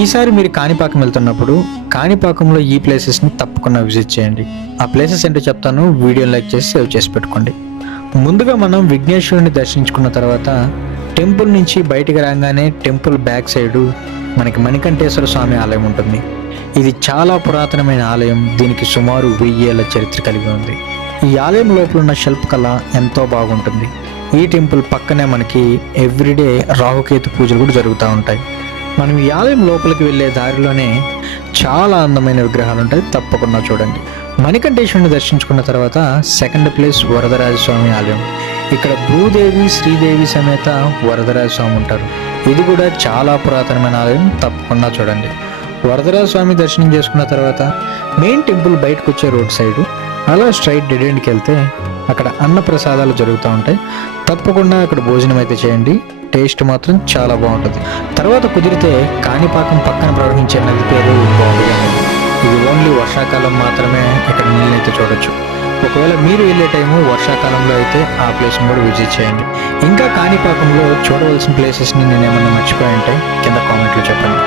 ఈసారి మీరు కాణిపాకం వెళ్తున్నప్పుడు కాణిపాకంలో ఈ ప్లేసెస్ని తప్పకుండా విజిట్ చేయండి. ఆ ప్లేసెస్ ఏంటో చెప్తాను, వీడియో లైక్ చేసి సేవ్ చేసి పెట్టుకోండి. ముందుగా మనం విఘ్నేశ్వరుని దర్శించుకున్న తర్వాత టెంపుల్ నుంచి బయటికి రాగానే టెంపుల్ బ్యాక్ సైడు మనకి మణికంఠేశ్వర స్వామి ఆలయం ఉంటుంది. ఇది చాలా పురాతనమైన ఆలయం. దీనికి సుమారు 1000 ఏళ్ల చరిత్ర కలిగి ఉంది. ఈ ఆలయం లోపల ఉన్న శిల్పకళ ఎంతో బాగుంటుంది. ఈ టెంపుల్ పక్కనే మనకి ఎవ్రీడే రాహుకేతు పూజలు కూడా జరుగుతూ ఉంటాయి. మనం ఈ ఆలయం లోపలికి వెళ్ళే దారిలోనే చాలా అందమైన విగ్రహాలు ఉంటాయి, తప్పకుండా చూడండి. మణికంఠేశ్వరుని దర్శించుకున్న తర్వాత సెకండ్ ప్లేస్ వరదరాజస్వామి ఆలయం. ఇక్కడ భూదేవి శ్రీదేవి సమేత వరదరాజస్వామి ఉంటారు. ఇది కూడా చాలా పురాతనమైన ఆలయం, తప్పకుండా చూడండి. వరదరాజస్వామి దర్శనం చేసుకున్న తర్వాత మెయిన్ టెంపుల్ బయటకు వచ్చే రోడ్ సైడు అలా స్ట్రైట్ డెడ్ ఎండ్కి వెళ్తే అక్కడ అన్న ప్రసాదాలు జరుగుతూ ఉంటాయి. తప్పకుండా అక్కడ భోజనం అయితే చేయండి, టేస్ట్ మాత్రం చాలా బాగుంటుంది. తర్వాత కుదిరితే కాణిపాకం పక్కన ప్రవహించే నది పేరు బాంబే నది. ఇది ఓన్లీ వర్షాకాలం మాత్రమే ఇక్కడ నీళ్ళైతే చూడొచ్చు. ఒకవేళ మీరు వెళ్ళే టైము వర్షాకాలంలో అయితే ఆ ప్లేస్ని కూడా విజిట్ చేయండి. ఇంకా కాణిపాకంలో చూడవలసిన ప్లేసెస్ని నేను ఏమన్నా మర్చిపోయి ఉంటే కింద కామెంట్లో చెప్పండి.